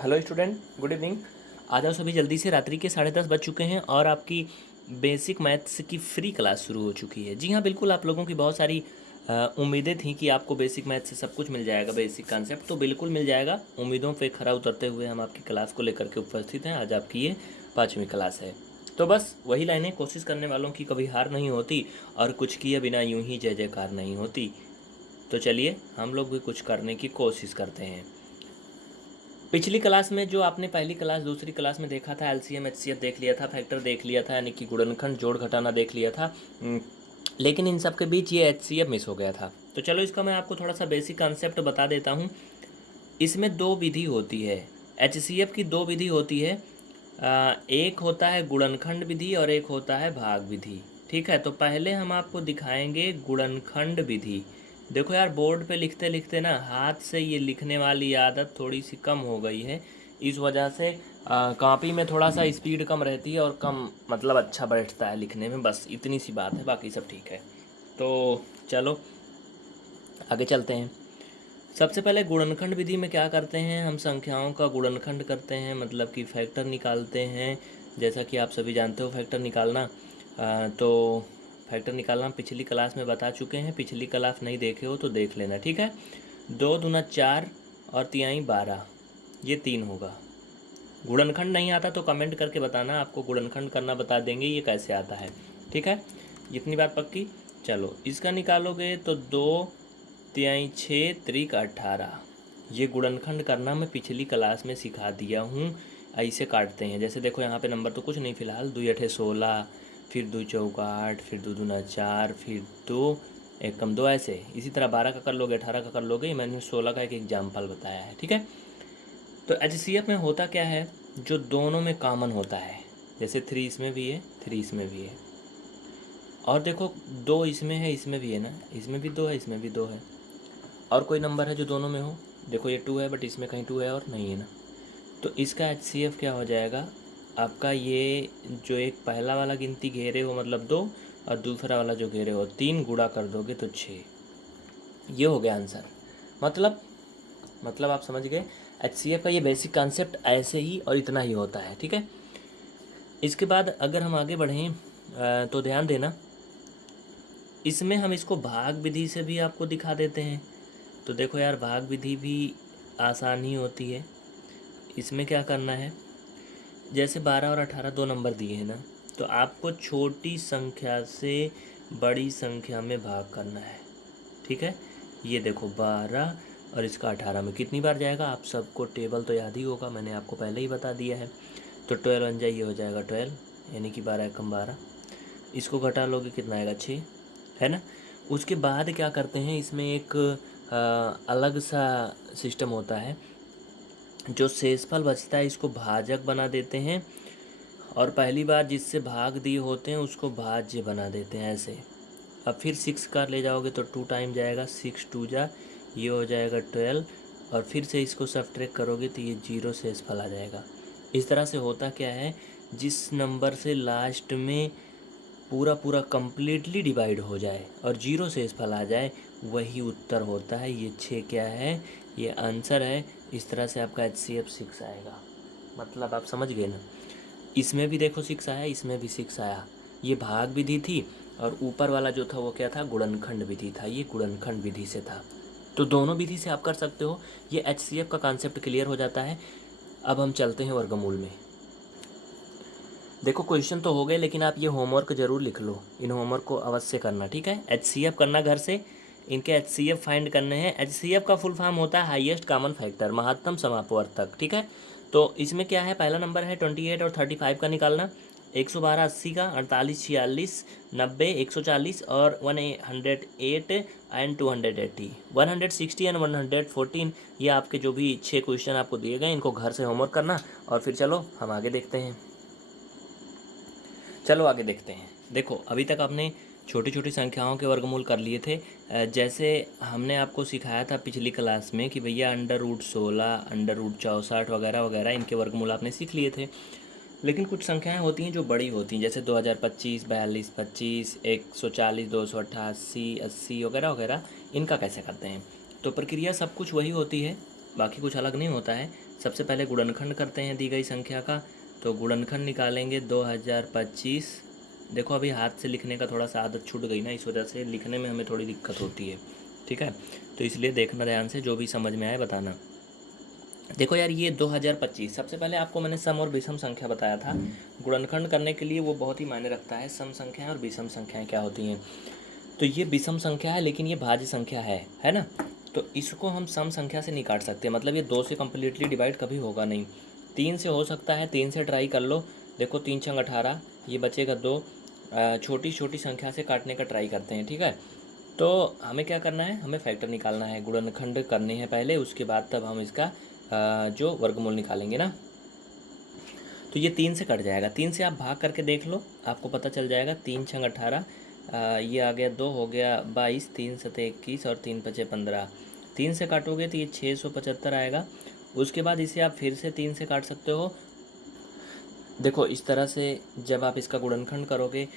Hello student, good evening. आ जाओ सभी जल्दी से, रात्रि के 10:30 बज चुके हैं और आपकी बेसिक मैथ्स की फ्री क्लास शुरू हो चुकी है। जी हाँ, बिल्कुल। आप लोगों की बहुत सारी उम्मीदें थी कि आपको बेसिक मैथ्स से सब कुछ मिल जाएगा, बेसिक कंसेप्ट तो बिल्कुल मिल जाएगा। उम्मीदों पे खरा उतरते हुए हम आपकी क्लास को लेकर के उपस्थित हैं। आज आपकी ये 5वीं क्लास है। तो बस वही लाइनें, कोशिश करने वालों की कभी हार नहीं होती और कुछ किए बिना यूं ही जय जयकार नहीं होती। तो चलिए हम लोग भी कुछ करने की कोशिश करते हैं। पिछली क्लास में जो आपने पहली क्लास दूसरी क्लास में देखा था, एलसीएम एचसीएफ देख लिया था, फैक्टर देख लिया था, यानी कि गुणनखंड जोड़ घटाना देख लिया था। लेकिन इन सब के बीच ये एचसीएफ मिस हो गया था। तो चलो इसका मैं आपको थोड़ा सा बेसिक कंसेप्ट बता देता हूँ। इसमें दो विधि होती है, एचसीएफ की दो विधि होती है। एक होता है गुणनखंड विधि और एक होता है भाग विधि। ठीक है, तो पहले हम आपको दिखाएंगे गुणनखंड विधि। देखो यार, बोर्ड पे लिखते लिखते ना हाथ से ये लिखने वाली आदत थोड़ी सी कम हो गई है। इस वजह से कॉपी में थोड़ा सा स्पीड कम रहती है और कम मतलब अच्छा बैठता है लिखने में। बस इतनी सी बात है, बाकी सब ठीक है। तो चलो आगे चलते हैं। सबसे पहले गुणनखंड विधि में क्या करते हैं, हम संख्याओं का गुणनखंड करते हैं, मतलब कि फैक्टर निकालते हैं। जैसा कि आप सभी जानते हो फैक्टर निकालना। तो फैक्टर निकालना पिछली क्लास में बता चुके हैं। पिछली क्लास नहीं देखे हो तो देख लेना, ठीक है। 2 दूना 4 और तिहाई 12, ये 3 होगा। गुणनखंड नहीं आता तो कमेंट करके बताना, आपको गुणनखंड करना बता देंगे ये कैसे आता है। ठीक है, इतनी बात पक्की। चलो इसका निकालोगे तो 2 तिहाई 6 त्रिक 18, ये गुणनखंड करना मैं पिछली क्लास में सिखा दिया हूँ। ऐसे काटते हैं, जैसे देखो यहाँ पे नंबर तो कुछ नहीं फिलहाल। 2 8 16, फिर 2 चौका 8, फिर 2 दूना 4, फिर 2 एक कम 2, ऐसे। इसी तरह 12 का कर लोगे, 18 का कर लोगे। मैंने 16 का एक एग्जाम्पल बताया है, ठीक है। तो एचसीएफ में होता क्या है, जो दोनों में कॉमन होता है, जैसे 3 इसमें भी है, 3 इसमें भी है। और देखो 2 इसमें है, इसमें भी है ना, इसमें भी 2 है, इसमें भी 2 है। और कोई नंबर है जो दोनों में हो, देखो ये 2 है बट इसमें कहीं 2 है और नहीं है ना। तो इसका एचसीएफ क्या हो जाएगा आपका, ये जो एक पहला वाला गिनती घेरे हो मतलब 2, और दूसरा वाला जो घेरे हो 3, गुणा कर दोगे तो 6। ये हो गया आंसर। मतलब आप समझ गए, एचसीएफ का ये बेसिक कॉन्सेप्ट ऐसे ही और इतना ही होता है, ठीक है। इसके बाद अगर हम आगे बढ़ें तो ध्यान देना, इसमें हम इसको भाग विधि से भी आपको दिखा देते हैं। तो देखो यार, भाग विधि भी आसान ही होती है। इसमें क्या करना है, जैसे 12 और 18 दो नंबर दिए हैं ना, तो आपको छोटी संख्या से बड़ी संख्या में भाग करना है, ठीक है। ये देखो 12 और इसका 18 में कितनी बार जाएगा, आप सबको टेबल तो याद ही होगा, मैंने आपको पहले ही बता दिया है। तो 12 बन जाए, ये हो जाएगा 12, यानी कि 12 एकम 12। इसको घटा लोगे कितना आएगा, 6, है ना। उसके बाद क्या करते हैं, इसमें एक अलग सा सिस्टम होता है। जो शेषफल बचता है इसको भाजक बना देते हैं, और पहली बार जिससे भाग दिए होते हैं उसको भाज्य बना देते हैं, ऐसे। अब फिर 6 का ले जाओगे तो 2 टाइम जाएगा, 6 2 जा, ये हो जाएगा 12, और फिर से इसको सब्ट्रैक्ट करोगे तो ये 0 शेषफल आ जाएगा। इस तरह से होता क्या है, जिस नंबर से लास्ट में पूरा पूरा कम्प्लीटली डिवाइड हो जाए और 0 शेषफल आ जाए, वही उत्तर होता है। ये 6 क्या है, ये आंसर है। इस तरह से आपका एचसीएफ 6 आएगा। मतलब आप समझ गए ना। इसमें भी देखो 6 आया, इसमें भी 6 आया। ये भाग विधि थी, और ऊपर वाला जो था वो क्या था, गुणनखंड विधि था। ये गुणनखंड विधि से था। तो दोनों विधि से आप कर सकते हो। ये एचसीएफ का कॉन्सेप्ट क्लियर हो जाता है। अब हम चलते हैं वर्गमूल में। देखो क्वेश्चन तो हो गए, लेकिन आप ये होमवर्क ज़रूर लिख लो। इन होमवर्क को अवश्य करना, ठीक है। एचसीएफ करना घर से, इनके एचसीएफ फाइंड करने हैं। एचसीएफ का फुल फॉर्म होता है हाईएस्ट कॉमन फैक्टर, महत्तम समापवर्तक, ठीक है। तो इसमें क्या है, पहला नंबर है 28 और 35 का निकालना। 112 80 का, 48 46 90 140 और 108 एंड 280, 160 एंड 114। ये आपके जो भी 6 क्वेश्चन आपको दिए गए, इनको घर से होमवर्क करना। और फिर चलो हम आगे देखते हैं। चलो आगे देखते हैं। देखो अभी तक आपने छोटी छोटी संख्याओं के वर्गमूल कर लिए थे। जैसे हमने आपको सिखाया था पिछली क्लास में कि भैया √16, √64 वगैरह वगैरह, इनके वर्गमूल आपने सीख लिए थे। लेकिन कुछ संख्याएं होती हैं जो बड़ी होती हैं, जैसे 2025, 42, 25, 140, 288, 80 वगैरह वगैरह। इनका कैसे करते हैं, तो प्रक्रिया सब कुछ वही होती है। बाकी कुछ अलग नहीं होता है। सबसे पहले गुणनखंड करते हैं दी गई संख्या का, तो गुणनखंड निकालेंगे 2025। देखो अभी हाथ से लिखने का थोड़ा सा आदत छूट गई ना, इस वजह से लिखने में हमें थोड़ी दिक्कत होती है, ठीक है। तो इसलिए देखना ध्यान से, जो भी समझ में आए बताना। देखो यार ये 2025, सबसे पहले आपको मैंने सम और विषम संख्या बताया था। गुणनखंड करने के लिए वो बहुत ही मायने रखता है, सम संख्याएं और विषम संख्याएं क्या होती हैं। तो ये विषम संख्या है लेकिन ये भाज्य संख्या है ना। तो इसको हम सम संख्या से नहीं काट सकते, मतलब ये 2 से कम्प्लीटली डिवाइड कभी होगा नहीं। 3 से हो सकता है, 3 से ट्राई कर लो। देखो 3 छंग 18, ये बचेगा 2। छोटी छोटी संख्या से काटने का ट्राई करते हैं, ठीक है। तो हमें क्या करना है, हमें फैक्टर निकालना है, गुणनखंड करने हैं पहले, उसके बाद तब हम इसका जो वर्गमूल निकालेंगे ना। तो ये 3 से कट जाएगा, 3 से आप भाग करके देख लो, आपको पता चल जाएगा। 3 छंग 18, ये आ गया 2, हो गया 22, 3 सते 21 और 3 पचे 15। 3 से काटोगे तो ये 675 आएगा। उसके बाद इसे आप फिर से 3 से काट सकते हो। देखो इस तरह से जब आप इसका गुणनखंड करोगे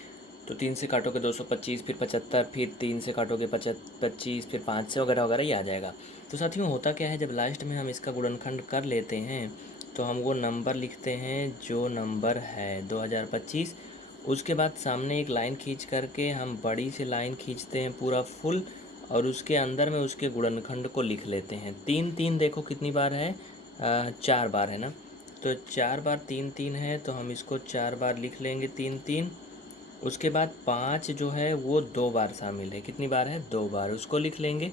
तो 3 से काटोगे 225, फिर 75, फिर 3 से काटोगे 25, फिर 5 से वगैरह वगैरह, ये आ जाएगा। तो साथियों होता क्या है, जब लास्ट में हम इसका गुणनखंड कर लेते हैं तो हम वो नंबर लिखते हैं जो नंबर है 2025। उसके बाद सामने एक लाइन खींच करके हम बड़ी सी लाइन खींचते हैं पूरा फुल, और उसके अंदर में उसके गुणनखंड को लिख लेते हैं। 3 3 देखो कितनी बार है, 4 बार है ना। तो 4 बार 3 3 है, तो हम इसको 4 बार लिख लेंगे 3 3। उसके बाद 5 जो है वो 2 बार शामिल है, कितनी बार है, 2 बार, उसको लिख लेंगे।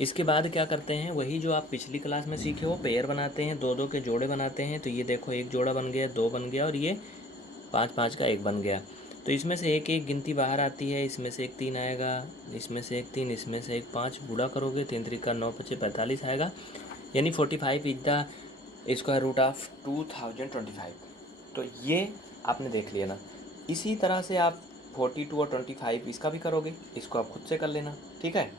इसके बाद क्या करते हैं, वही जो आप पिछली क्लास में सीखे हो, पेयर बनाते हैं, 2 2 के जोड़े बनाते हैं। तो ये देखो एक जोड़ा बन गया, 2 बन गया, और ये 5 5 का 1 बन गया। तो इसमें से एक एक गिनती बाहर आती है, इसमें से एक 3 आएगा, इसमें से एक 3, इसमें से एक 5, गुणा करोगे 3 3 का 9 5 45 आएगा, यानी 45 is the square root of 2025। तो ये आपने देख लिया ना। इसी तरह से आप 42 और 25 इसका भी करोगे, इसको आप खुद से कर लेना, ठीक है।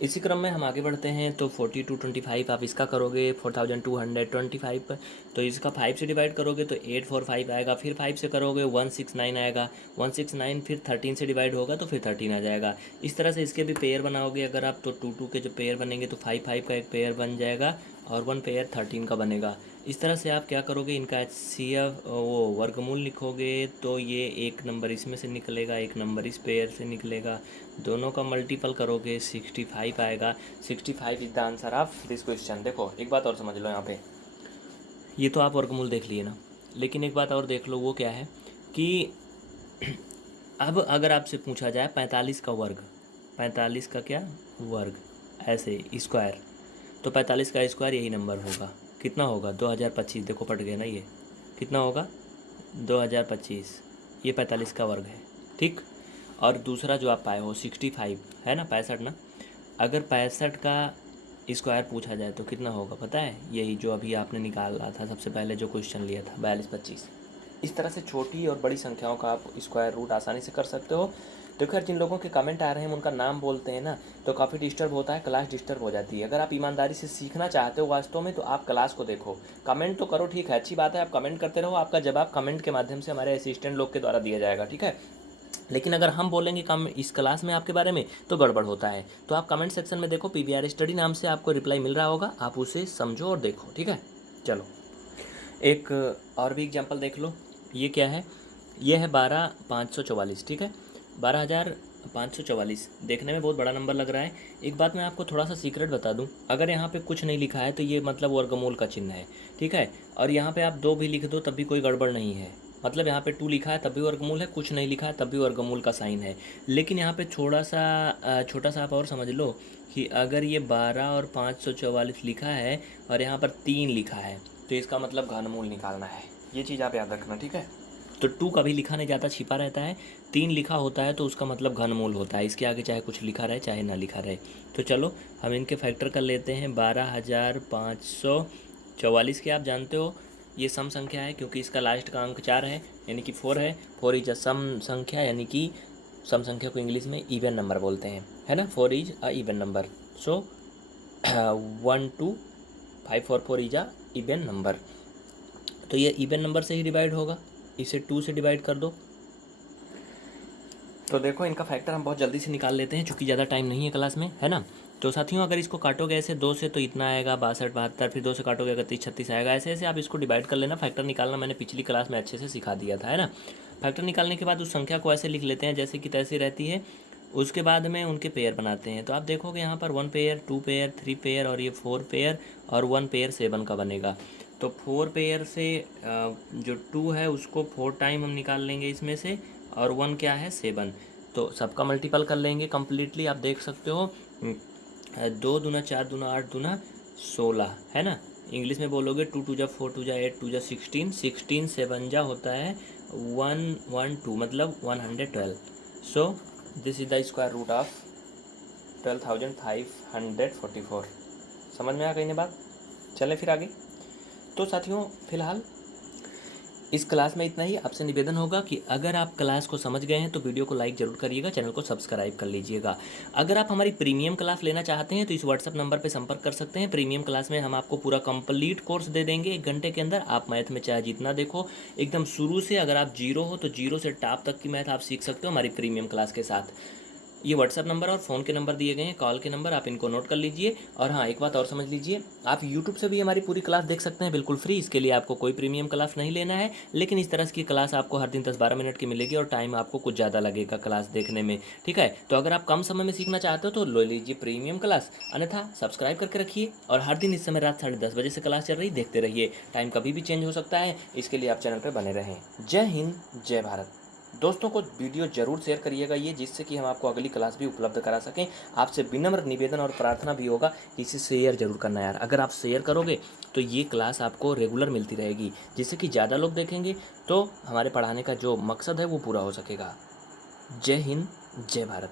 इसी क्रम में हम आगे बढ़ते हैं। तो 42 25 आप इसका करोगे 4225 पर, तो इसका 5 से डिवाइड करोगे तो 845 आएगा, फिर 5 से करोगे 169 आएगा, 169 फिर 13 से डिवाइड होगा तो फिर 13 आ जाएगा। इस तरह से इसके भी पेयर बनाओगे अगर आप, तो 2 2 के जो पेयर बनेंगे तो 5 5 का एक पेयर बन जाएगा और 1 पेयर 13 का बनेगा। इस तरह से आप क्या करोगे, इनका HCF वो वर्गमूल लिखोगे तो ये एक नंबर इसमें से निकलेगा, एक नंबर इस पेयर से निकलेगा, दोनों का मल्टीपल करोगे 65 आएगा। 65 is the answer of this question. देखो एक बात और समझ लो यहाँ पे, ये तो आप वर्गमूल देख लिए ना, लेकिन एक बात और देख लो, वो क्या है कि अब अगर आपसे पूछा जाए 45 का वर्ग, 45 का क्या वर्ग, ऐसे स्क्वायर, तो 45 का स्क्वायर यही नंबर होगा, कितना होगा 2025। देखो पट गया ना, ये कितना होगा 2025, ये 45 का वर्ग है, ठीक। और दूसरा जो आप पाए हो 65 है ना, 65 ना, अगर 65 का स्क्वायर पूछा जाए तो कितना होगा पता है, यही जो अभी आपने निकाला था सबसे पहले जो क्वेश्चन लिया था 42 25। इस तरह से छोटी और बड़ी संख्याओं का आप स्क्वायर रूट आसानी से कर सकते हो। तो खैर जिन लोगों के कमेंट आ रहे हैं उनका नाम बोलते हैं ना, तो काफ़ी डिस्टर्ब होता है, क्लास डिस्टर्ब हो जाती है। अगर आप ईमानदारी से सीखना चाहते हो वास्तव में, तो आप क्लास को देखो, कमेंट तो करो, ठीक है, अच्छी बात है, आप कमेंट करते रहो, आपका जवाब कमेंट के माध्यम से हमारे असिस्टेंट लोग के द्वारा दिया जाएगा, ठीक है। लेकिन अगर हम बोलेंगे कम इस क्लास में आपके बारे में तो गड़बड़ होता है। तो आप कमेंट सेक्शन में देखो, PVR स्टडी नाम से आपको रिप्लाई मिल रहा होगा, आप उसे समझो और देखो, ठीक है। चलो एक और भी एग्जांपल देख लो, ये क्या है, ये है 12,544, ठीक है, 12,544 देखने में बहुत बड़ा नंबर लग रहा है। एक बात मैं आपको थोड़ा सा सीक्रेट बता दूं, अगर यहाँ पे कुछ नहीं लिखा है तो ये मतलब वर्गमूल का चिन्ह है, ठीक है। और यहाँ पे आप 2 भी लिख दो तब भी कोई गड़बड़ नहीं है, मतलब यहाँ पे 2 लिखा है तब भी वर्गमूल है, कुछ नहीं लिखा है तब भी वर्गमूल का साइन है। लेकिन यहाँ पे छोटा सा आप और समझ लो कि अगर ये 12 और 544 लिखा है और यहाँ पर 3 लिखा है तो इसका मतलब घनमूल निकालना है, ये चीज़ आप याद रखना, ठीक है। तो 2 कभी लिखा नहीं जाता, छिपा रहता है, 3 लिखा होता है तो उसका मतलब घनमूल होता है, इसके आगे चाहे कुछ लिखा रहे चाहे ना लिखा रहे। तो चलो हम इनके फैक्टर कर लेते हैं। 12,544 के आप जानते हो ये सम संख्या है, क्योंकि इसका लास्ट का अंक 4 है यानी कि 4 है। 4 इज अ सम संख्या, यानी कि सम संख्या को इंग्लिश में इवन नंबर बोलते हैं, है ना। 4 is a even number, so 12544 is a even number. तो ये इवन नंबर से ही डिवाइड होगा, इसे 2 से डिवाइड कर दो। तो देखो इनका फैक्टर हम बहुत जल्दी से निकाल लेते हैं, चूँकि ज़्यादा टाइम नहीं है क्लास में, है ना। तो साथियों अगर इसको काटोगे ऐसे 2 से तो इतना आएगा 62 72, फिर 2 से काटोगे 31 36 आएगा। ऐसे ऐसे आप इसको डिवाइड कर लेना। फैक्टर निकालना मैंने पिछली क्लास में अच्छे से सिखा दिया था, है ना। फैक्टर निकालने के बाद उस संख्या को ऐसे लिख लेते हैं जैसे कि तैसे रहती है। उसके बाद में उनके पेयर बनाते हैं। तो आप देखोगे यहाँ पर 1 पेयर, 2 पेयर, 3 पेयर और ये 4 पेयर और 1 पेयर 7 का बनेगा। तो 4 पेयर से जो 2 है उसको 4 टाइम हम निकाल लेंगे इसमें से, और 1 क्या है 7। तो सबका मल्टीपल कर लेंगे कम्प्लीटली। आप देख सकते हो 2 दूना 4 दूना 8 दूना 16, है ना। इंग्लिश में बोलोगे 2 2 जा 4 2 जा 8 2 जा 16, 16 7 जा होता है 112, मतलब 112। So this is the square root of 12,544। समझ में आ गई ना बात। चलें फिर आगे। तो साथियों फिलहाल इस क्लास में इतना ही। आपसे निवेदन होगा कि अगर आप क्लास को समझ गए हैं तो वीडियो को लाइक ज़रूर करिएगा, चैनल को सब्सक्राइब कर लीजिएगा। अगर आप हमारी प्रीमियम क्लास लेना चाहते हैं तो इस व्हाट्सअप नंबर पर संपर्क कर सकते हैं। प्रीमियम क्लास में हम आपको पूरा कंप्लीट कोर्स दे देंगे 1 घंटे के अंदर। आप मैथ में चाहे जितना देखो, एकदम शुरू से, अगर आप जीरो हो तो जीरो से टॉप तक की मैथ आप सीख सकते हो हमारी प्रीमियम क्लास के साथ। ये व्हाट्सअप नंबर और फ़ोन के नंबर दिए गए हैं, कॉल के नंबर, आप इनको नोट कर लीजिए। और हाँ, एक बात और समझ लीजिए, आप यूट्यूब से भी हमारी पूरी क्लास देख सकते हैं बिल्कुल फ्री। इसके लिए आपको कोई प्रीमियम क्लास नहीं लेना है, लेकिन इस तरह की क्लास आपको हर दिन 10-12 मिनट की मिलेगी और टाइम आपको कुछ ज़्यादा लगेगा क्लास देखने में, ठीक है। तो अगर आप कम समय में सीखना चाहते हो तो ले लीजिए प्रीमियम क्लास, अन्यथा सब्सक्राइब करके रखिए। और हर दिन इस समय रात 10:30 बजे से क्लास चल रही, देखते रहिए। टाइम कभी भी चेंज हो सकता है, इसके लिए आप चैनल पर बने रहें। जय हिंद, जय भारत। दोस्तों को वीडियो जरूर शेयर करिएगा ये, जिससे कि हम आपको अगली क्लास भी उपलब्ध करा सकें। आपसे विनम्र निवेदन और प्रार्थना भी होगा कि इसे शेयर जरूर करना यार। अगर आप शेयर करोगे तो ये क्लास आपको रेगुलर मिलती रहेगी, जिससे कि ज़्यादा लोग देखेंगे तो हमारे पढ़ाने का जो मकसद है वो पूरा हो सकेगा। जय हिंद, जय भारत।